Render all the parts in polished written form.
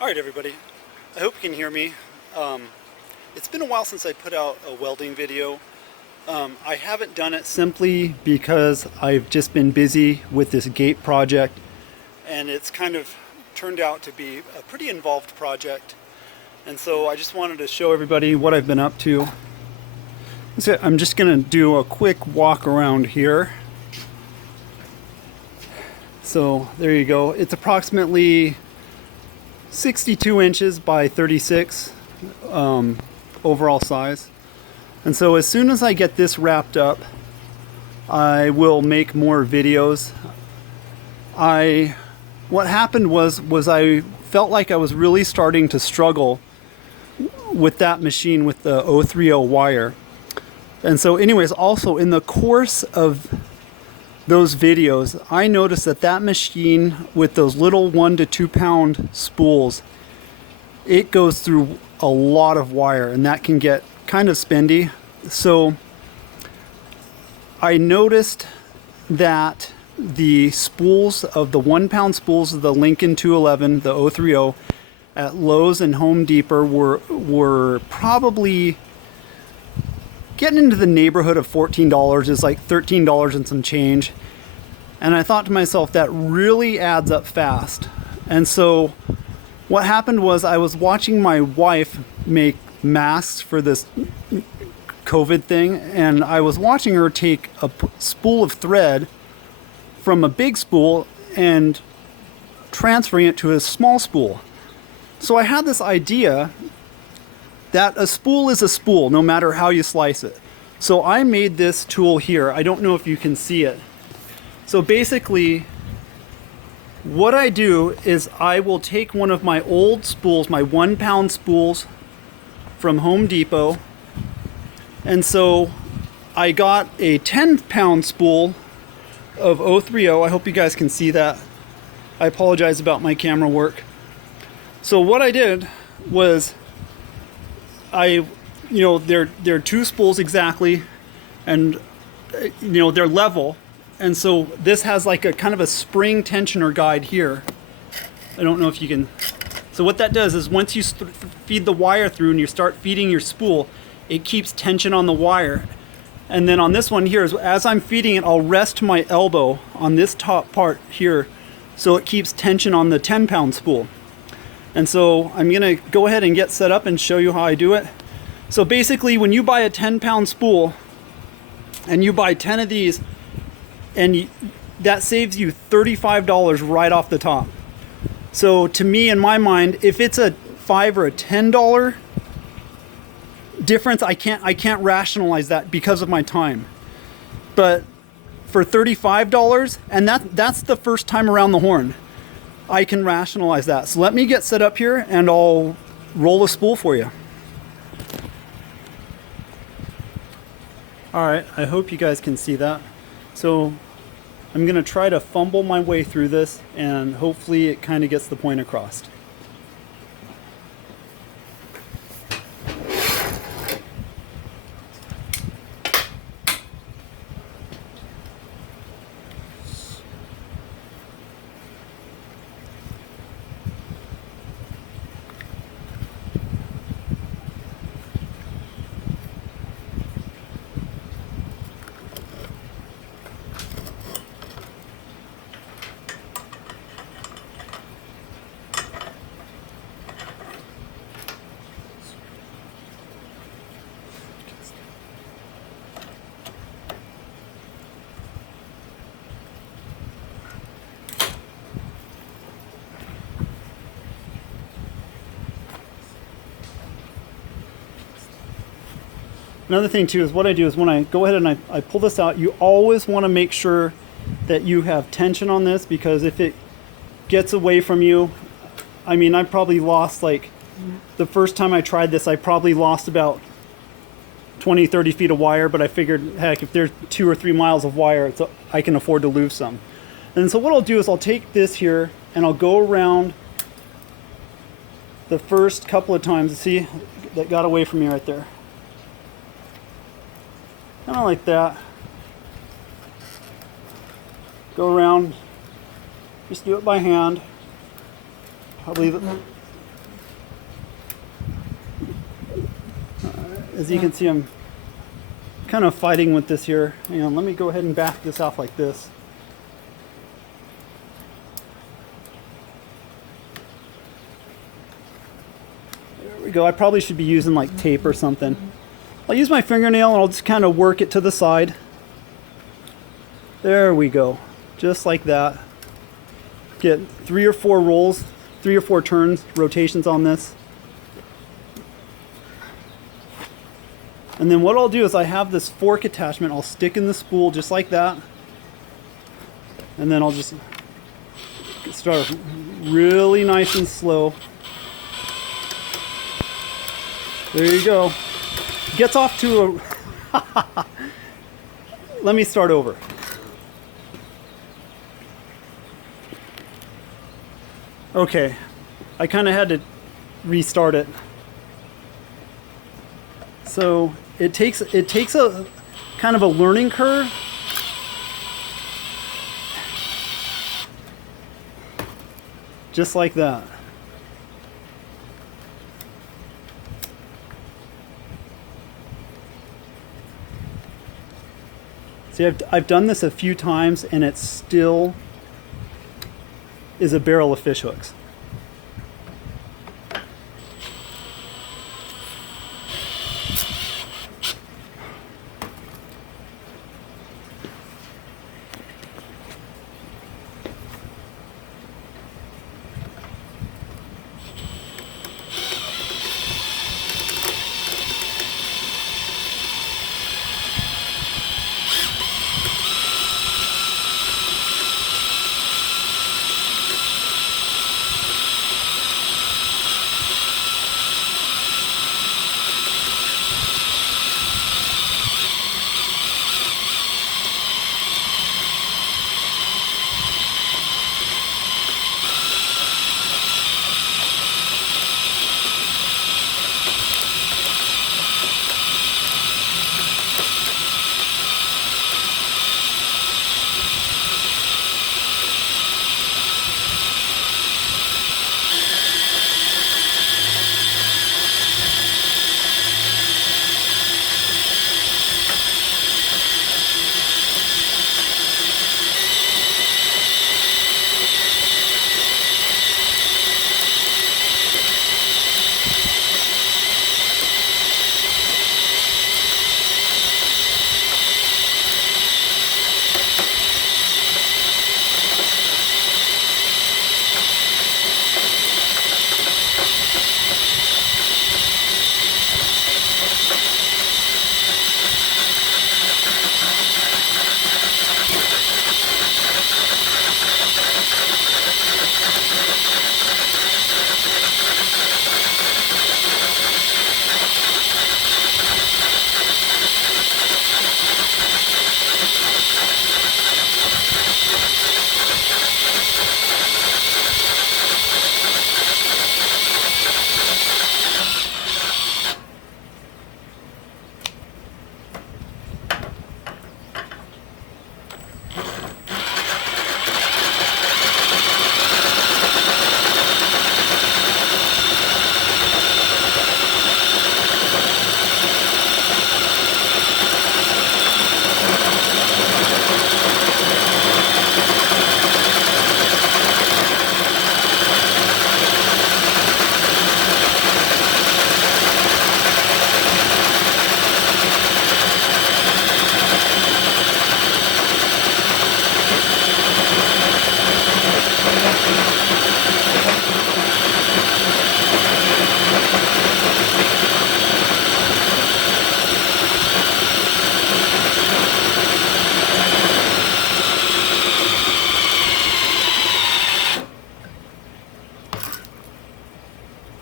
Alright everybody, I hope you can hear me. It's been a while since I put out a welding video. I haven't done it simply because I've just been busy with this gate project, and it's kind of turned out to be a pretty involved project. And so I just wanted to show everybody what I've been up to. So I'm just going to do a quick walk around here. So there you go. It's approximately 62 inches by 36 overall size. And so as soon as I get this wrapped up, I will make more videos. What happened was I felt like I was really starting to struggle with that machine with the 030 wire. And so anyways, also in the course of those videos, I noticed that machine with those little 1 to 2 pound spools, it goes through a lot of wire, and that can get kind of spendy. So I noticed that the spools of the 1 pound spools of the Lincoln 211, the 030 at Lowe's and Home Depot were probably getting into the neighborhood of $14, is like $13 and some change. And I thought to myself, that really adds up fast. And so what happened was I was watching my wife make masks for this COVID thing, and I was watching her take a spool of thread from a big spool and transferring it to a small spool. So I had this idea that a spool is a spool no matter how you slice it. So I made this tool here. I don't know if you can see it. So basically what I do is I will take one of my old spools, my 1 pound spools from Home Depot, and so I got a 10 pound spool of 030. I hope you guys can see that. I apologize about my camera work. So what I did was they're two spools exactly, and they're level, and so this has like a kind of a spring tensioner guide here. I don't know if you can. So what that does is once you feed the wire through and you start feeding your spool, it keeps tension on the wire. And then on this one here, as I'm feeding it, I'll rest my elbow on this top part here, so it keeps tension on the 10 pound spool. And so I'm gonna go ahead and get set up and show you how I do it. So basically, when you buy a 10 pound spool and you buy 10 of these, and that saves you $35 right off the top. So to me, in my mind, if it's a $5 or a $10 difference, I can't rationalize that because of my time. But for $35, and that's the first time around the horn, I can rationalize that. So let me get set up here and I'll roll a spool for you. Alright, I hope you guys can see that. So I'm going to try to fumble my way through this, and hopefully it kind of gets the point across. Another thing too is what I do is when I go ahead and I pull this out, you always want to make sure that you have tension on this, because if it gets away from you, I mean, I probably lost, like, the first time I tried this, I probably lost about 20-30 feet of wire, but I figured, heck, if there's 2 or 3 miles of wire, I can afford to lose some. And so what I'll do is I'll take this here and I'll go around the first couple of times. See, that got away from me right there. Kind of like that. Go around, just do it by hand. Probably as you can see, I'm kind of fighting with this here. Hang on, let me go ahead and back this off like this. There we go. I probably should be using like tape or something. I'll use my fingernail and I'll just kind of work it to the side. There we go. Just like that. Get 3 or 4 rolls, 3 or 4 turns, rotations on this. And then what I'll do is I have this fork attachment. I'll stick in the spool just like that. And then I'll just start really nice and slow. There you go. Gets off to a... Let me start over. Okay, I kind of had to restart it. So it takes a kind of a learning curve. Just like that. See, I've done this a few times and it still is a barrel of fish hooks.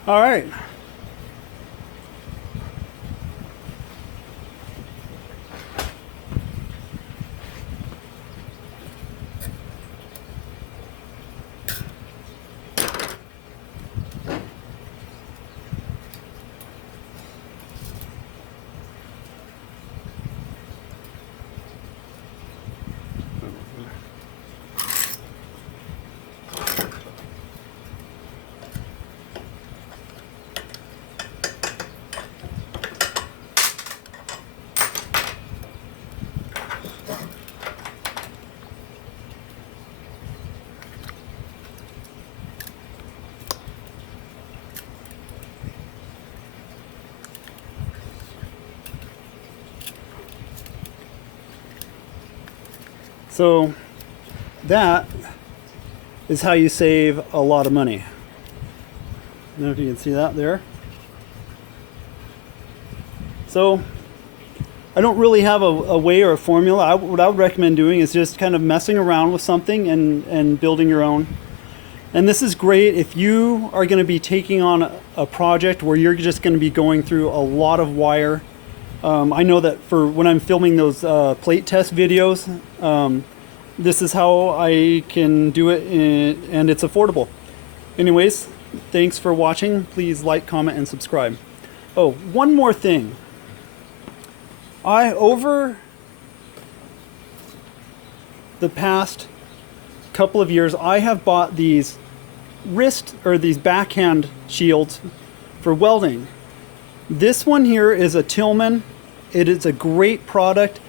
All right. So that is how you save a lot of money. I don't know if you can see that there. So I don't really have a way or a formula. What I would recommend doing is just kind of messing around with something and building your own. And this is great if you are going to be taking on a project where you're just going to be going through a lot of wire. I know that for when I'm filming those plate test videos, this is how I can do it, and it's affordable. Anyways, thanks for watching. Please like, comment, and subscribe. Oh, one more thing. Over the past couple of years, I have bought these these backhand shields for welding. This one here is a Tillman. It is a great product,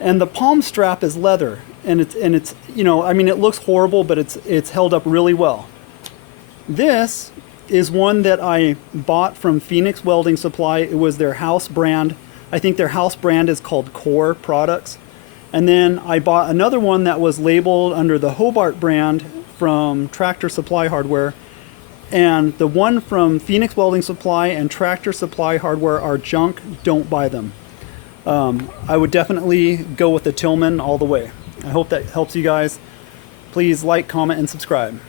and the palm strap is leather, and it's you know, I mean, it looks horrible, but it's held up really well. This is one that I bought from Phoenix Welding Supply. It was their house brand. I think their house brand is called Core Products. And then I bought another one that was labeled under the Hobart brand from Tractor Supply Hardware. And the one from Phoenix Welding Supply and Tractor Supply Hardware are junk. Don't buy them. I would definitely go with the Tillman all the way. I hope that helps you guys. Please like, comment, and subscribe.